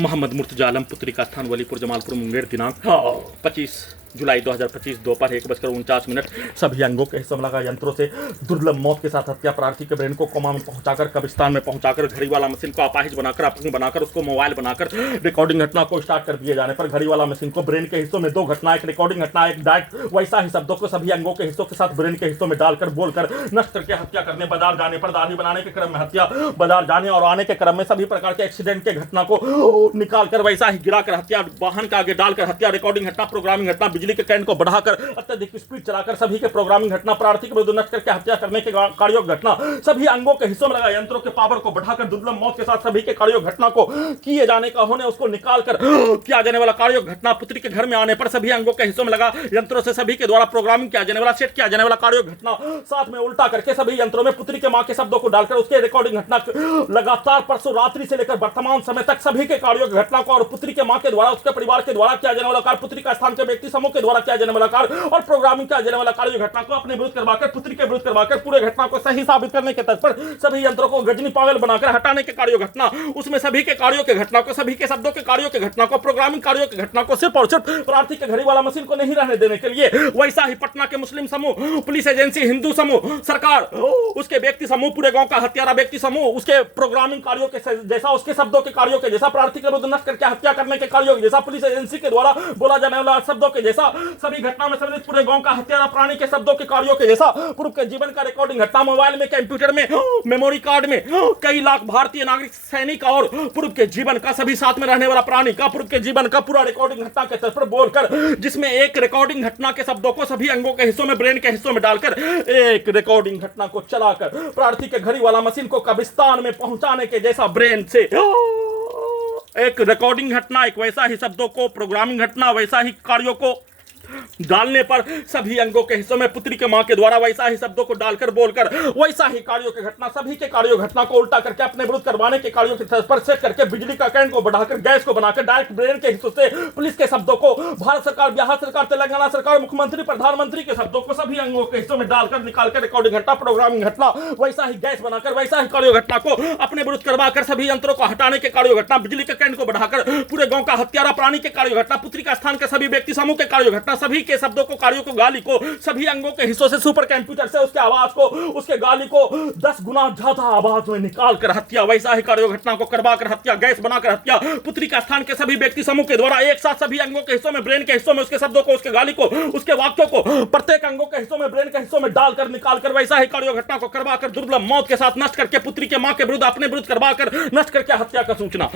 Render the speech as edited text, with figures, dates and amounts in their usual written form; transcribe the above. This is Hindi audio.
मोहम्मद मुर्तजा आलम पुत्री का स्थान वलीपुर जमालपुर मुंगेर दिनांक 25 जुलाई 2025 दोपहर 1:49 सभी अंगों के हिस्सों में लगा यंत्रों से दुर्लभ मौत के साथ हत्या। प्रार्थी के ब्रेन को कोमा में पहुंचाकर कब्रिस्तान में पहुंचाकर घड़ी वाला मशीन को अपाहिज बनाकर अपनी बनाकर उसको मोबाइल बनाकर रिकॉर्डिंग घटना को स्टार्ट कर दिए जाने पर घड़ी वाला मशीन को ब्रेन के हिस्सों में दो घटना, एक रिकॉर्डिंग घटना, एक डायरेक्ट वैसा ही शब्दों को सभी अंगों के हिस्सों के साथ ब्रेन के हिस्सों में डालकर बोलकर नष्ट करके हत्या करने, बाजार जाने पर दाढ़ी बनाने के क्रम में हत्या, बाजार जाने और आने के क्रम में सभी प्रकार के एक्सीडेंट के घटना को निकालकर वैसा ही गिराकर हत्या, वाहन के आगे डालकर हत्या, रिकॉर्डिंग घटना, प्रोग्रामिंग घटना, बिजली के करंट को बढ़ाकर अत्यधिक स्पीड चलाकर सभी के प्रोग्रामिंग घटना, प्रार्थी के विरुद्ध नष्ट करके हत्या करने के कार्यों घटना, सभी अंगों के हिस्सों में लगा यंत्रों के पावर को बढ़ाकर दुर्लभ मौत के साथ सभी के कार्यों घटना को किए जाने का होने उसको निकालकर किया जाने वाला कार्यों घटना, पुत्री के घर में आने पर सभी अंगों के हिस्सों में लगा यंत्रों से सभी के द्वारा प्रोग्रामिंग किया जाने वाला, सेट किया जाने वाला कार्यों घटना, साथ में उल्टा करके सभी यंत्रों में पुत्री के मां के शब्दों को डालकर उसके रिकॉर्डिंग घटना लगातार परसों रात्रि से लेकर वर्तमान समय तक सभी के कार्यों घटना को और पुत्री के मां के द्वारा उसके परिवार के द्वारा किया जाने वाला कार्य, पुत्री का स्थान के व्यक्ति समूह के द्वारा किया जाने वाला कार्य और प्रोग्रामिंग किया जाने वाला कार्य घटना को अपने विरुद्ध करवाकर पुत्री के विरुद्ध करवाकर पूरे घटना को सही साबित करने के तर्ज पर सभी यंत्रों को गजनी पागल बनाकर हटाने के कार्यों घटना, उसमें सभी के कार्यों के घटना को, सभी के शब्दों के कार्यों के घटना को, प्रोग्रामिंग कार्यों के घटना को सिर्फ और सिर्फ प्रार्थी के घड़ी वाला मशीन को नहीं रहने देने के लिए वैसा ही पटना के मुस्लिम समूह, पुलिस एजेंसी, हिंदू समूह, सरकार, उसके व्यक्ति समूह, पूरे गांव का हत्यारा व्यक्ति समूह, उसके प्रोग्रामिंग कार्यों के जैसा, उसके शब्दों के कार्यों के जैसा, प्रार्थी के विरुद्ध नष्ट करके हत्या करने के कार्यों के जैसा, पुलिस एजेंसी के द्वारा बोला जाने वाला शब्दों के जैसा, सभी घटना में सम्मिलित पूरे गांव का हत्यारा प्राणी के शब्दों के कार्यों के जैसा, पूर्व के जीवन का रिकॉर्डिंग घटना, मोबाइल में, कंप्यूटर में, मेमोरी कार्ड में कई लाख भारतीय नागरिक सैनिक और पूर्व के जीवन का सभी साथ में रहने वाला प्राणी का पूर्व के जीवन का पूरा रिकॉर्डिंग घटना के तर्ज पर बोलकर, जिसमें एक रिकॉर्डिंग घटना के शब्दों को सभी अंगों के हिस्सों में, ब्रेन के हिस्सों में डालकर एक रिकॉर्डिंग घटना को चलाकर प्रार्थी के घड़ी वाला मशीन को कब्रिस्तान में पहुंचाने के जैसा ब्रेन से एक रिकॉर्डिंग घटना, एक वैसा ही शब्दों को, प्रोग्रामिंग घटना, वैसा ही कार्यों को डालने पर सभी अंगों के हिस्सों में पुत्री के मां के द्वारा वैसा ही शब्दों को डालकर बोलकर वैसा ही कार्यों के घटना, सभी के कार्यों घटना को उल्टा करके अपने विरुद्ध करवाने के कार्यों के तर्ज पर सेट करके बिजली का करंट को बढ़ाकर गैस को बनाकर डायरेक्ट ब्रेन के हिस्सों से पुलिस के शब्दों को, भारत सरकार, बिहार सरकार, तेलंगाना सरकार, मुख्यमंत्री, प्रधानमंत्री के शब्दों को सभी अंगों के हिस्सों में डालकर निकालकर रिकॉर्डिंग घटना, प्रोग्रामिंग घटना, वैसा ही गैस बनाकर वैसा ही कार्यों घटना को अपने विरुद्ध करवाकर सभी यंत्रों को हटाने के कार्यों घटना, बिजली के करंट को बढ़ाकर पूरे गांव का हत्यारा प्राणी के कार्यों घटना, पुत्री का स्थान के सभी व्यक्ति समूह के कार्यों घटना, सभी के शब्दों को, कार्यों को, गाली को सभी अंगों के हिस्सों से सुपर कंप्यूटर से उसके आवाज को, उसके गाली को 10 गुना ज्यादा आवाज में निकाल कर हत्या, वैसा ही कार्यों घटना को करवाकर हत्या, गैस बनाकर हत्या, पुत्री का स्थान के सभी व्यक्ति समूह के द्वारा एक साथ सभी अंगों के हिस्सों में, ब्रेन के हिस्सों में उसके शब्दों को, उसके गाली को, उसके वाक्यों को प्रत्येक अंगों के हिस्सों में, ब्रेन के हिस्सों में डालकर निकालकर वैसा ही कार्यों घटना को करवाकर दुर्लभ मौत के साथ नष्ट करके पुत्री के मां के विरुद्ध, अपने विरुद्ध करवाकर नष्ट करके हत्या का सूचना।